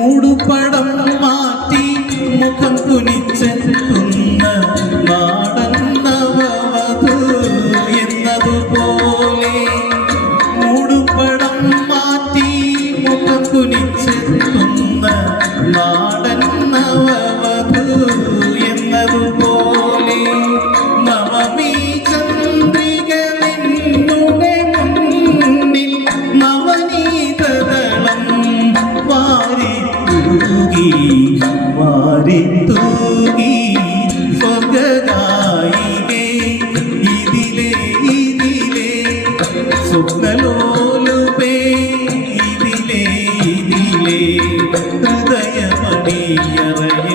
മൂടുപടം മാറ്റി മുഖം കുനിച്ചെത്തുന്ന നാടൻ നവവധു എന്നതുപോലെ മൂടുപടം മാറ്റി മുഖം കുനിച്ചെത്തുന്ന നാടൻ നവവധു എന്നതുപോലെ നവമീ ചന്ദ്രിക നിന്നുടെ മുന്നിൽ നവനീതദളം വാരിത്തൂകി സ്വഗായികേ ഇതിലേ സ്വപ്നലോലുപേ ഇതിലേ ഹൃദയമണിയറയ